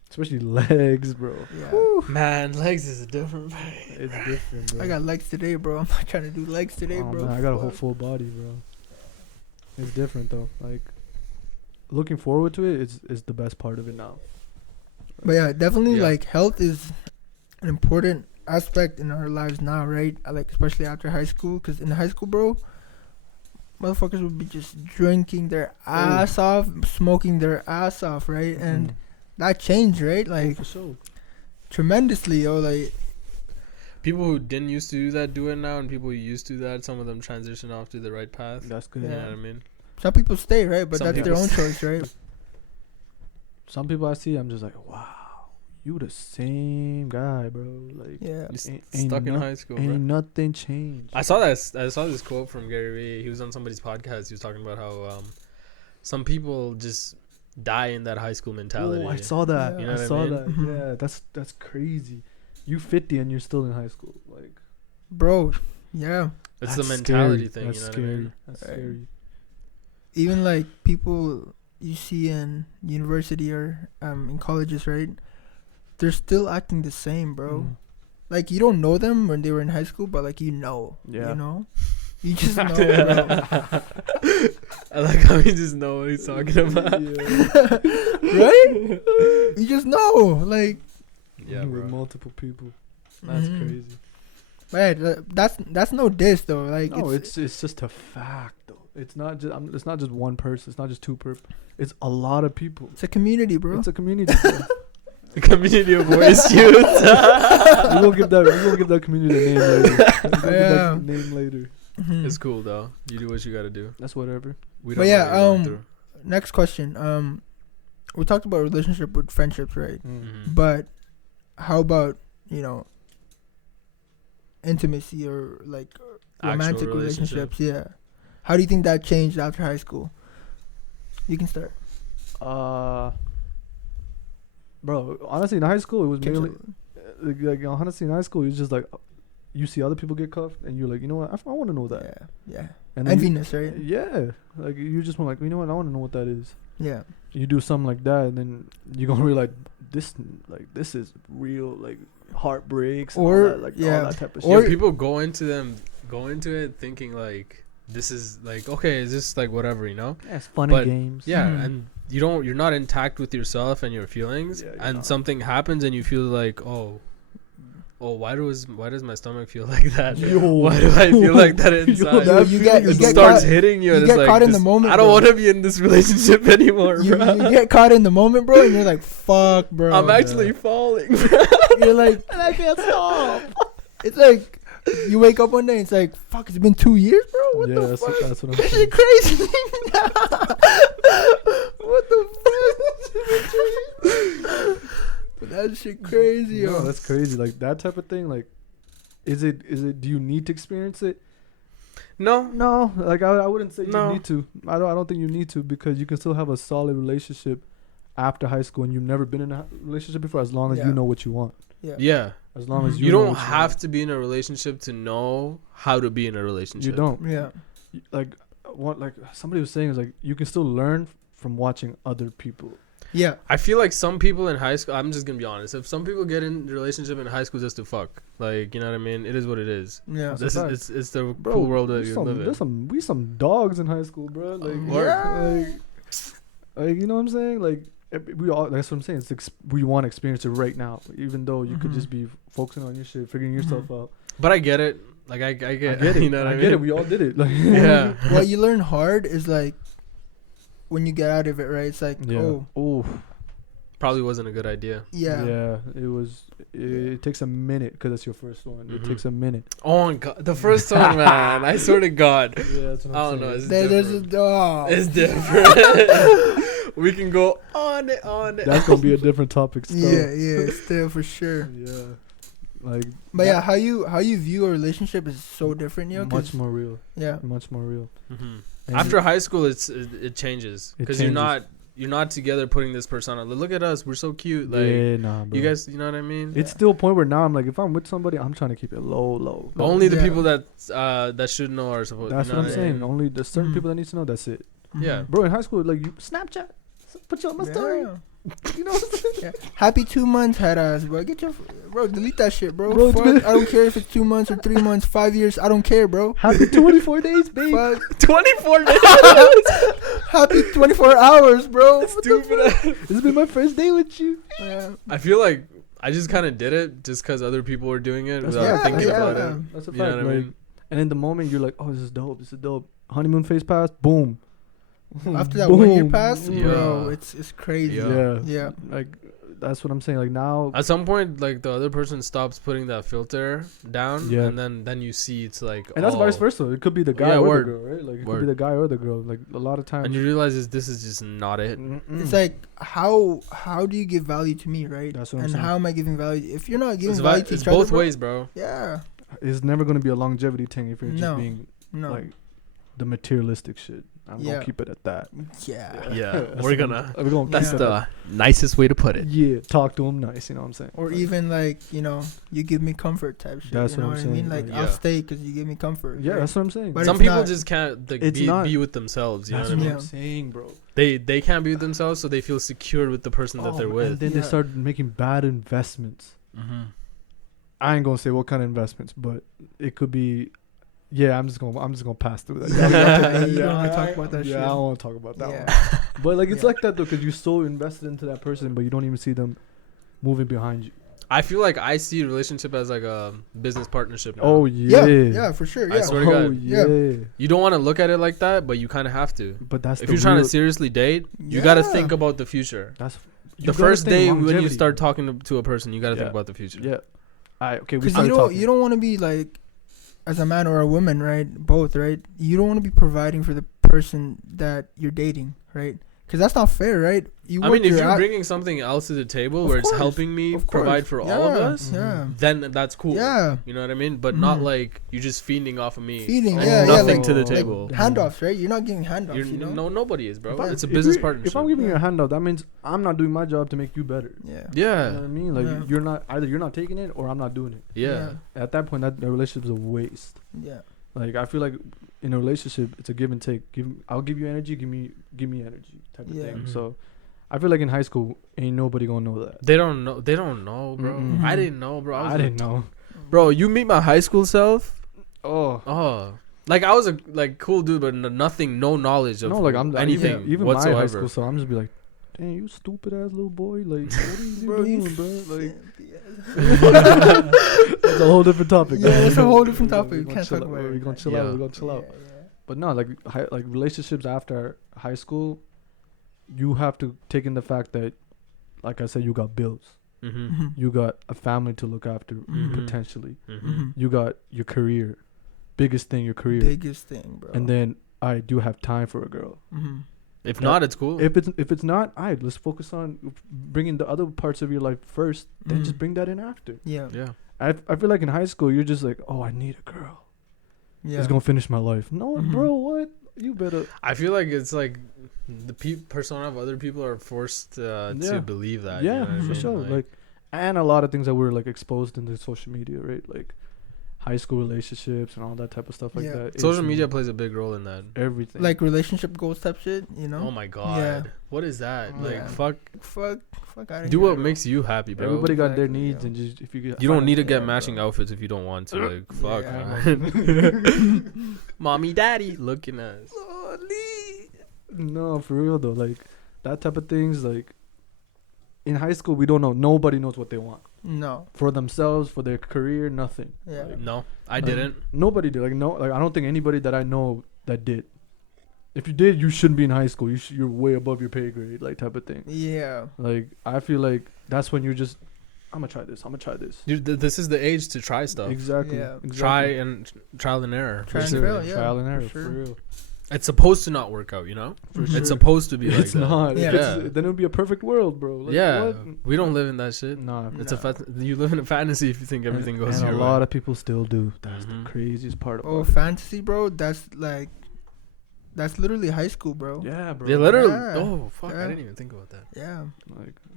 Especially legs, bro. Yeah. Man, legs is a different pain. It's different, bro. I got legs today, bro. I'm not trying to do legs today, Oh, bro. man, I got a whole Fuck. full body, bro. It's different though. Like looking forward to it is the best part of it now. But yeah, definitely Yeah. like health is an important aspect in our lives now, right? Like especially after high school, because in high school, bro, motherfuckers would be just drinking their ass off, smoking their ass off, right? And that changed, right? Like for sure. tremendously, yo. Like People who didn't used to do that do it now, and people who used to do that, some of them transition off to the right path. That's good. You Yeah. know what I mean? some people stay, right? But Some that's their people own stay. choice, right? Some people I see, I'm just like, wow, you the same guy, bro. Like, Yeah. You're ain't stuck in no- high school, ain't bro. nothing changed. I saw this quote from Gary Vee. He was on somebody's podcast. He was talking about how some people just die in that high school mentality. Oh, I saw that. Yeah. You know I what I saw mean? that. Mhm. Yeah, that's crazy. You 50 and you're still in high school. Like Bro, yeah. It's the that's mentality scary. thing. That's You know scary. what I mean? That's Right. scary. Even like people you see in university or in colleges, right? They're still acting the same, bro. Mm. Like you don't know them when they were in high school, but like you know, Yeah. you know, you just know, bro. I like how he just know what he's talking about. Right? You just know, like. Yeah, With bro. multiple people. That's Mhm. crazy. Right, that's no diss though. Like No, it's just a fact though. It's not just one person. It's not just two It's a lot of people. it's a community, bro. It's a community. Bro. The community of voice youth. we will give that community a name later. We'll give Yeah. that name later. Mhm. It's cool though. You do what you gotta do. That's whatever. We But don't yeah, know what you're going through. Next question. We talked about relationship with friendships, right? Mhm. But how about, you know, intimacy or like romantic relationships. Yeah. How do you think that changed after high school? You can start. Bro, honestly, in high school it was Catch mainly up. like honestly in high school it's just like you see other people get cuffed and you're like, you know what, I want to know that. Yeah. And then Enviness, right? yeah, like you just want like, you know what, I want to know what that is. Yeah. You do something like that, and then you're gonna realize this is real, like heartbreaks, and Or- all that, like yeah. all that type of Or- shit. People go into it thinking like this is like, okay, is this like whatever, you know? Yeah, it's fun but- and games. Yeah, Mhm. and you're not intact with yourself and your feelings, Yeah, you're and not. something happens and you feel like, oh, why does my stomach feel like that? Yo. Why do I feel like that inside? Yo, that you feeling get is It caught- starts hitting you, you and get it's like caught in this- the moment, I don't bro. want to be in this relationship anymore, You, bro. you get caught in the moment, bro, and you're like, fuck, bro. I'm actually Yeah. falling. You're like, And I can't stop. it's like, you wake up one day and it's like, fuck, it's been 2 years, bro? What Yeah, the that's fuck? what I'm That saying. shit crazy. What the fuck? That shit crazy, yo. No, that's crazy. Like that type of thing. Like, is it? Do you need to experience it? No, No. Like I wouldn't say No. you need to. I don't think you need to, because you can still have a solid relationship after high school, and you've never been in a relationship before, as long as Yeah. you know what you want. yeah. As long as Mhm. you You know don't what have want. to be in a relationship to know how to be in a relationship. You don't. Yeah. Like what? Like somebody was saying is like you can still learn from watching other people. Yeah. I feel like some people in high school, I'm just gonna be honest, if some people get in a relationship in high school just to fuck, like, you know what I mean? It is what it is. Yeah. That's This a fact. is it's the Bro, cool world that we you some, live in. we some dogs in high school, bro. Like, Yeah. like you know what I'm saying? Like we all. That's what I'm saying. We want to experience it right now, even though you could Mhm. just be focusing on your shit, figuring yourself Mhm. out. But I get it. Like I get, I get it. You know what I mean? get it. We all did it. Like Yeah. What you learn hard is like when you get out of it, right? It's like, yeah. oh, Oh. Probably wasn't a good idea. yeah. Yeah. It was. It takes a minute because it's your first one. It Mhm. takes a minute. Oh my god, the first one, man. I swear to God. Yeah, that's what I I'm don't know. saying. It's There's a different. dog. It's different. We can go on it, on it. That's gonna be a different topic. Still. Yeah, still for sure. Yeah. Like. But yeah, how you view a relationship is so different, you know? 'cause- much more real. Yeah. Much more real. Mhm. And After high school, it changes It because changes. you're not together putting this persona. Look at us, we're so cute. Like yeah, nah, bro. you guys, you know what I mean? It's still a point where now I'm like, if I'm with somebody, I'm trying to keep it low. But only the Yeah. people that should know are supposed. That's you know what I'm I saying. mean? Only the certain Mhm. people that need to know. That's it, Yeah. Mhm. bro. In high school, like you Snapchat, put you on my story. Yeah. You know what I'm saying? Yeah. Happy 2 months, head ass, bro. Bro, delete that shit, bro. Bro, Fuck, I don't care if it's 2 months or 3 months, 5 years. I don't care, bro. Happy 24 days, babe. Fuck. 24 days. Happy 24 hours, bro. What the Stupid. This has been my first day with you. fuck? Yeah. I feel like I just kind of did it just because other people were doing it That's without yeah, thinking yeah, about yeah. it. That's a You know fact. what I Like, mean? and in the moment, you're like, oh, this is dope. This is dope. Honeymoon phase passed. Boom. After that 1 year Boom. pass, bro, Yeah. it's crazy. Yeah. Yeah. Yeah. Like that's what I'm saying. Like now, At some point, like the other person stops putting that filter down, Yeah. and then you see it's like, and that's oh. vice versa. It could be the guy Yeah, or word. the girl, right? Like it could Word. be the guy or the girl. Like a lot of times. And you realize this is just not it. It's like how do you give value to me, right? That's what I'm and saying. how am I giving value? If you're not giving It's, value to it's each other, both bro, ways, bro. Yeah. It's never going to be a longevity thing if you're just No. being No. like the materialistic shit. I'm Yeah. gonna keep it at that. Yeah. Yeah, That's we're what gonna. We're gonna That's keep it the nicest way to put it. yeah. Talk to him nice. You know what I'm saying? Or Like, even like, you know, you give me comfort type shit. That's you know what what I'm I mean? saying, Like like, I'll yeah. stay because you give me comfort. yeah, right? that's what I'm saying. But Some it's people not- just can't like, It's not- be with themselves. You know That's what I what mean? I'm saying, bro. They can't be with themselves, so they feel secure with the person that they're And with. then Yeah. they start making bad investments. Mm-hmm. I ain't gonna say what kind of investments, but it could be. Yeah, I'm just gonna pass through that. Yeah, you don't wanna talk about that yeah, shit. I don't want to talk about that Yeah. one. But like it's Yeah. like that though, because you're so invested into that person, but you don't even see them moving behind you. I feel like I see a relationship as like a business partnership now. Oh Yeah. yeah, Yeah, for sure. I Yeah. swear to Oh God. yeah. You don't want to look at it like that, but you kind of have to. But that's If the you're trying real- to seriously date, you got to Yeah. think about the future. That's you The gotta first think day when you longevity. start talking to a person, you got to think Yeah. about the future. Yeah. Okay. We Because started talking. you don't want to be like, as a man or a woman, right? Both, right? You don't want to be providing for the person that you're dating, right? Because that's not fair, right? You I work mean, if your you're a- bringing something else to the table Of where it's course, helping me of course. provide for all of Yeah, us, yeah. then that's cool. Yeah. You know what I mean? But not Mhm. like you just feeding off of me. Feeding, and yeah, nothing like, to the like table. handoffs, right? You're not getting handoffs, You're, you know? No, nobody is, bro. If I- It's a if business you- partnership. If I'm giving you Yeah. a handout, that means I'm not doing my job to make you better. Yeah. You know yeah, what I mean? Like Yeah. you're not either you're not taking it or I'm not doing it. yeah, At that point, that the relationship's a waste. Yeah. Like I feel like in a relationship, it's a give and take. I'll give you energy, give me energy type of Yeah. thing. Mhm. So I feel like in high school, ain't nobody gonna know that. They don't know. They don't know, bro. Mm-mm. I didn't know, bro. I didn't know. Bro, you meet my high school self. Oh. Oh, like I was a cool dude, but nothing, no knowledge of No, like I'm anything even my high whatsoever. school, so I'm just be like, dang, you stupid ass little boy. Like, what are you Bro, you doing, bro? Like, yeah, that's a whole different topic. Yeah, that's a whole different We're topic. gonna We can't chill talk out. about it We're right gonna now. chill Yeah. out. We're gonna chill out. But no, like like relationships after high school, you have to take in the fact that, like I said, you got bills, Mm-hmm. Mhm. you got a family to look after Mhm. potentially, Mm-hmm. Mhm. you got your career, biggest thing, your career, Biggest thing, bro. and then I do have time for a girl. Mhm. If That- not, it's cool. If it's not, alright, let's focus on bringing the other parts of your life first, then just Mhm. bring that in after. Yeah. yeah. I feel like in high school you're just like, oh, I need a girl. Yeah. It's gonna finish my life. No, Mhm. bro, what? You better. I feel like it's like the persona of other people are forced Yeah. to believe that. Yeah, you know what I for mean? sure. Like, and a lot of things that were like exposed into social media, right? Like high school relationships and all that type of stuff like Yeah. that. social It's media plays a big role in that. everything. Like relationship goals type shit, you know? Oh my god, Yeah. what is that? Oh, like yeah. fuck, Fuck out of do here. what makes you happy, bro. everybody got their Exactly, needs, yeah. and just if you get, You don't find need a- to get Yeah, matching bro. outfits if you don't want to. Like fuck, Yeah. man. Mommy, daddy, looking at us. No, for real though. Like that type of things. Like in high school, we don't know. Nobody knows what they want No. for themselves, for their career. Nothing. Yeah. Like, No, I Like, didn't. Nobody did. Like no. Like I don't think anybody that I know that did. If you did, you shouldn't be in high school. You're way above your pay grade, like type of thing. Yeah. Like I feel like that's when you're just, I'm gonna try this. I'm gonna try this. Dude, this is the age to try stuff. Exactly. Yeah. exactly. Try and trial and error. Try For and sure. fail, yeah, Trial and for error. sure. For real. It's supposed to not work out, you know. For Mhm. sure. It's supposed to be like It's that. not. Yeah. If it's- then it would be a perfect world, bro. Like, Yeah, what? we don't live in that shit. Nah. It's No. you live in a fantasy if you think everything goes and your a way. lot of people still do. That's Mhm. the craziest part Oh, about fantasy, bro. That's literally high school, bro. it. Yeah, bro. They literally. Yeah. Oh fuck! Yeah. I didn't even think about that. Yeah.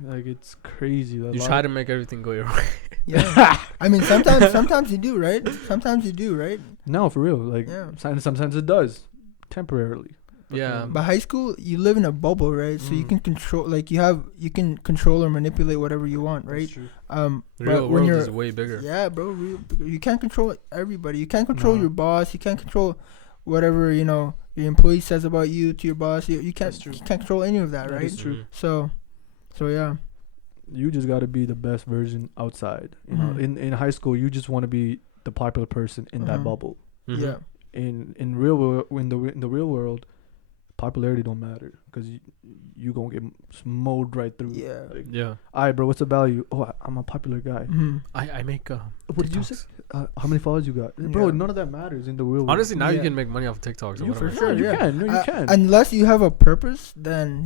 Like it's crazy. You try to make everything go your way. Yeah. I mean, sometimes you do, right? Sometimes you do, right? No, for real. Like Yeah. sometimes it does, temporarily. Yeah. But high school, you live in a bubble, right? So you Mm. can control, like you can control or manipulate whatever you want, right? That's true. The but real when world you're, is way bigger. yeah, bro, you can't control everybody. You can't control No. your boss. You can't control whatever your employee says about you to your boss. You can't That's true. you can't control any of that, That right? is true. Mhm. So yeah, You just got to be the best version outside. You know, Mhm. in high school, you just want to be the popular person in that Mhm. bubble. Mhm. yeah, In in the real world, popularity don't matter because you gonna get mowed right through. Yeah. Like, Yeah. all right, bro. What's the value? Oh, I'm a popular guy. Mhm. I make. What did you say? How many followers you got, bro? Yeah. None of that matters in the real world. Honestly, now you Yeah. can make money off of TikToks or you whatever. for sure, you yeah. can. No, you can. Unless you have a purpose, then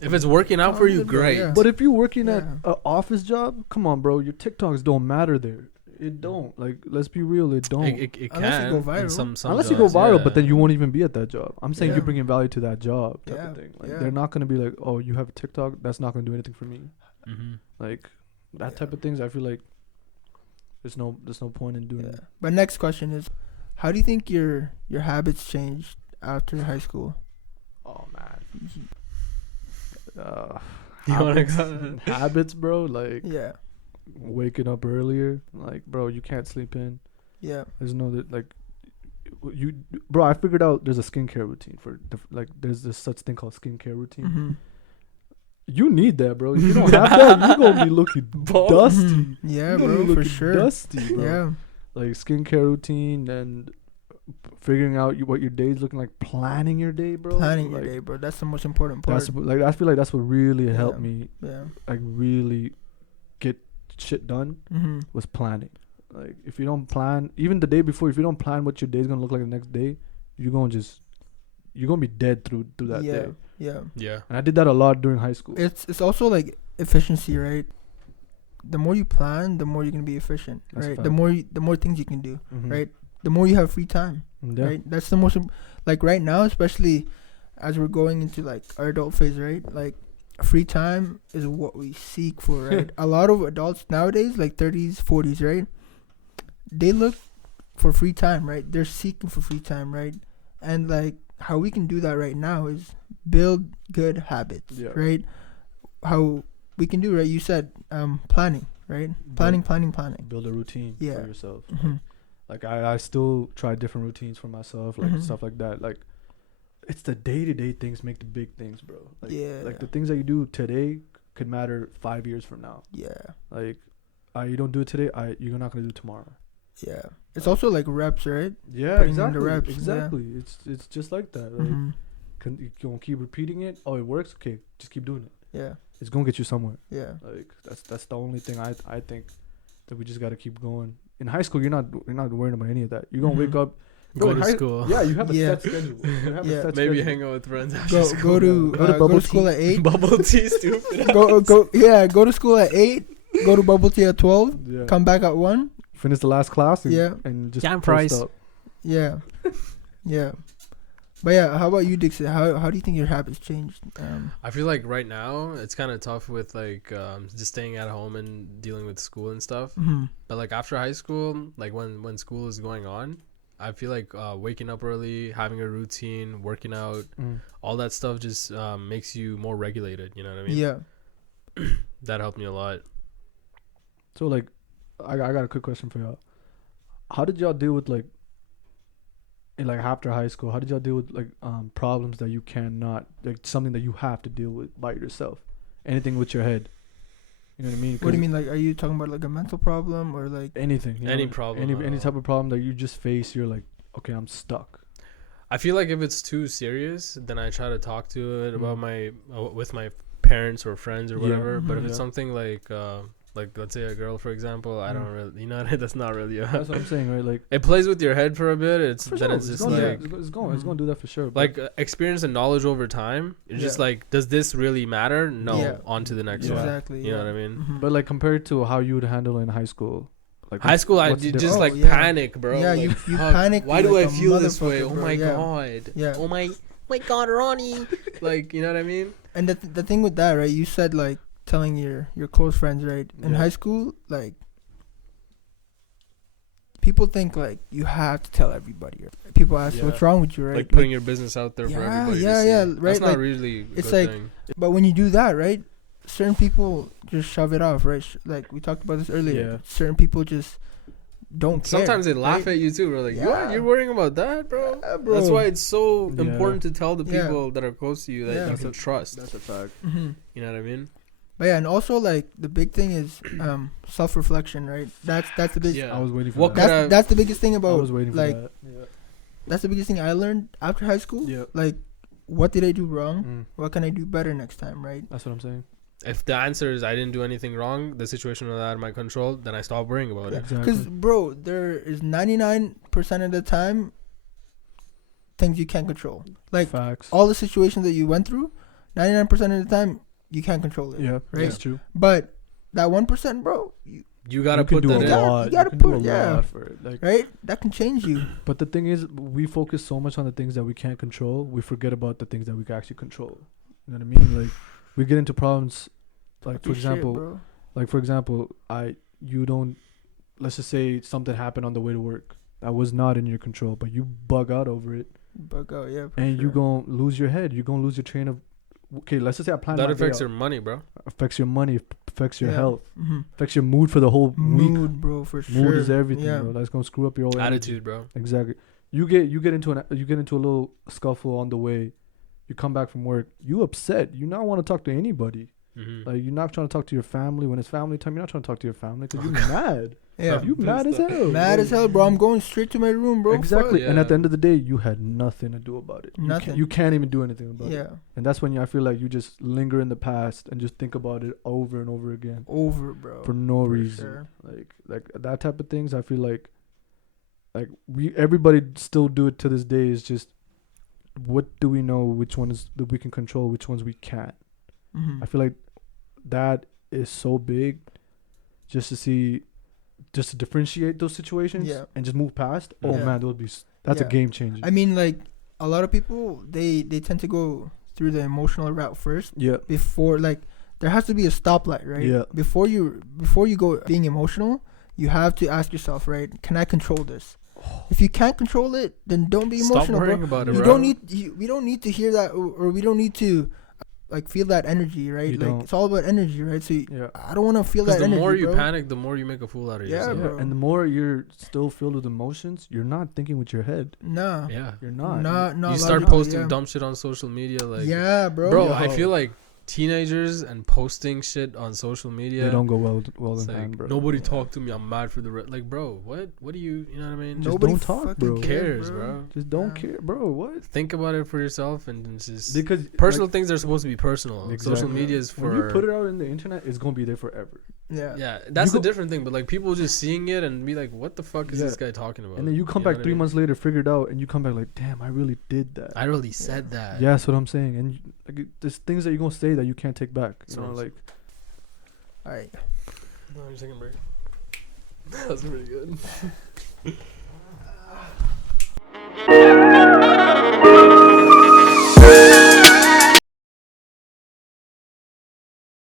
If it's working out for Oh, you, good, bro, great. yeah. But if you're working at Yeah. an office job, come on, bro. Your TikToks don't matter there. It don't. Like, let's be real. It don't. It Unless you can. go in viral. some Unless you go jobs, viral, yeah. but then you won't even be at that job. I'm saying Yeah. you're bringing value to that job type Yeah, of thing. Like, yeah. they're not gonna be like, oh, you have a TikTok. That's not gonna do anything for me. Mhm. Like that Yeah. type of things. I feel like there's no point in doing Yeah. it. But next question is, how do you think your habits changed after high school? Oh man. You wanna Habits, go? habits, bro. Like Yeah, waking up earlier. Like, bro, you can't sleep in. yeah, There's no like you, bro. I figured out there's a skincare routine for like there's this such thing called skincare routine. hmm You need that, bro. If you don't have that, you're gonna be looking dusty. yeah, You're gonna bro, be for looking sure. Dusty, bro. Yeah, Like skincare routine and figuring out what your day's looking like, planning your day, bro. planning your Like, day, bro. That's the most important part. That's like I feel like that's what really helped Yeah. me Yeah. like really get shit done Mm-hmm. was planning. Like if you don't plan, even the day before, if you don't plan what your day's gonna look like the next day, you're gonna be dead through that Yeah. day. Yeah. Yeah. And I did that a lot during high school. It's also like efficiency, right? The more you plan, the more you're gonna be efficient, That's a right? fact. The more things you can do, Mhm. right? The more you have free time, Yeah. right? That's the most like right now, especially as we're going into like our adult phase, right? Like free time is what we seek for, right? A lot of adults nowadays, like 30s, 40s, right? They look for free time, right? They're seeking for free time, right? And like how we can do that right now is build good habits, Yeah. right? How we can do, right? You said planning, right? Planning. Build a routine Yeah. for yourself. Hmm. Like I still try different routines for myself, like Mhm. stuff like that. Like it's the day-to-day things make the big things, bro. Like, Yeah. like the things that you do today could matter 5 years from now. Yeah. Like you don't do it today, you're not gonna do it tomorrow. Yeah. It's also like reps, right? Yeah, Putting in the exactly. reps, yeah. Exactly. It's just like that. Like, Hmm. you gonna keep repeating it. Oh, it works. Okay, just keep doing it. Yeah. It's gonna get you somewhere. Yeah. Like that's the only thing I think that we just gotta keep going. In high school, you're not worrying about any of that. You're gonna wake Mhm. up, Go in to high- school. Yeah, you have a Yeah. set schedule. You have Yeah. a set Maybe schedule. hang out with friends after Go school. to Go to go bubble to school tea. at 8. Bubble tea, stupid. Go to school at 8. Go to bubble tea at 12. Yeah. Come back at 1. Finish the last class. And, Yeah. And just Jam post fries. up. Yeah. Yeah. But yeah, how about you, Dixon? How do you think your habits changed? I feel like right now it's kind of tough with like just staying at home and dealing with school and stuff. Mhm. But like after high school, like when school is going on, I feel like waking up early, having a routine, working out, all that stuff just makes you more regulated. You know what I mean? Yeah. That helped me a lot. So like, I got a quick question for y'all. How did y'all deal with like, in like after high school? How did y'all deal with like problems that you cannot, like something that you have to deal with by yourself? Anything with your head. You know what I mean? What do you mean? Like, are you talking about like a mental problem or like? Anything. You Any know? problem Any at any all. type of problem that you just face, you're like, okay, I'm stuck. I feel like if it's too serious, then I try to talk to it about Mm. with my parents or friends or Yeah. whatever. But if Mhm. it's Yeah. something like let's say a girl, for example, I don't Mm. really, you know, that's not really That's what I'm saying, right? Like, it plays with your head for a bit. It's for then sure, it's just gonna, like it's gonna do that for sure. but- like experience and knowledge over time. It's just Yeah. like, does this really matter? No. Yeah. On to the next Yeah. one. Exactly. You know yeah. what I mean? Mhm. but like compared to how you would handle it in high school, like High school, I what's the did difference? just like Oh, yeah. panic, bro. Yeah, Like, you fuck, panic Why do like I a feel this way? motherfucker, Oh bro, my yeah. god. Yeah. Oh my god, Ronnie. Like, you know what I mean? And the thing with that, right? You said like telling your close friends, right? In Yeah. high school, like people think like you have to tell everybody. People ask, Yeah. "What's wrong with you?" Right? Like putting your business out there for Yeah, everybody yeah, to see. yeah, That's right, not like, really a it's good like- thing. But when you do that, right? Certain people just shove it off, right? Like we talked about this earlier. Yeah. Certain people just don't care. Sometimes they laugh right? at you too, bro. Like, Yeah. what? You're worrying about that, bro? Yeah, bro. That's why it's so Yeah. important to tell the Yeah. people that are close to you that Yeah. you can trust. That's a fact. Hmm. You know what I mean? But yeah, and also like the big thing is self reflection, right? That's the big. Yeah. I was waiting for What that. could That's the biggest thing I about was waiting for like that. that's the biggest thing I learned after high school. Yeah. Like, what did I do wrong? Mm. What can I do better next time, right? That's what I'm saying. If the answer is I didn't do anything wrong, the situation was out of my control, then I stop worrying about it. Exactly. Because bro, there is 99% of the time things you can't control. Like Facts. all the situations that you went through, 99% of the time you can't control it. Yeah, Right? that's true. But that 1%, bro, You gotta you can put do that a in. lot. You gotta can do put- a yeah. lot for it. Like, right? That can change you. but the thing is, we focus so much on the things that we can't control, we forget about the things that we can actually control. You know what I mean? Like, we get into problems. Like for Your shit, example, bro. let's just say something happened on the way to work that was not in your control, but you bug out over it, Bug out, yeah. for and sure. you gonna lose your head. You're gonna lose your train of. Okay, let's just say I plan That my day affects out. your money, bro. Affects your money, affects your Yeah. health, Mhm. affects your mood for the whole week. Mood, bro, for sure. Mood is everything, Yeah. bro. That's gonna screw up your whole energy. Attitude, bro. Exactly. You get into a little scuffle on the way. You come back from work. You upset. You not want to talk to anybody. Mm-hmm. Like, you're not trying to talk to your family when it's family time. You're not trying to talk to your family because you're mad. Yeah. You mad as hell. Mad as hell, bro. I'm going straight to my room, bro. Exactly. Fuck. And at the Yeah. end of the day, you had nothing to do about it. Nothing. You can't even do anything about Fuck. it. Yeah. And that's when I feel like you just linger in the past and just think about it over and over again Over, bro. for no For reason. sure. Like that type of things. I feel like everybody still do it to this day. Is just what do we know? Which ones that we can control? Which ones we can't? Mm-hmm. I feel like that is so big, just to differentiate those situations and just move past. Oh Yeah. man, that's a Yeah. game changer. I mean, like a lot of people, they tend to go through the emotional route first Yeah, before, like, there has to be a stoplight, right? Yeah. Before you go being emotional, you have to ask yourself, right? Can I control this? If you can't control it, then don't be Stop emotional, worrying bro. about it, You bro. don't need. We don't need to hear that, or we don't need to, like, feel that energy, right? You like don't. it's all about energy, right? So yeah. I don't want to feel that Because the energy, more you bro. panic, the more you make a fool out of Yeah, yourself. Yeah, bro. and the more you're still filled with emotions, you're not thinking with your head. Nah, Yeah. You're not. not You a lot start of people, posting yeah. dumb shit on social media, like Yeah, bro. bro. Yo. I feel like teenagers and posting shit on social media. They don't go well It's in like, hand, bro. nobody talk to me. I'm mad for the like, bro. What do you know what I mean? Just Nobody don't talk, fucking bro. Who cares, bro? Just don't Yeah. care, bro. What? Think about it for yourself and just Because personal things are supposed to be personal. Social Exactly. media is when you for put it out in the internet, it's gonna be there forever. Yeah. yeah. That's You a different thing. But like people just seeing it and be like, what the fuck is Yeah. this guy talking about? And then you come know back what I 3 mean? months later, figured out, and you come back like, damn, I really did that. I really said that. Yeah, that's what I'm saying. And there's things that you're gonna say that you can't take back. You So know, like All right. No, I'm just taking a break. That's pretty good.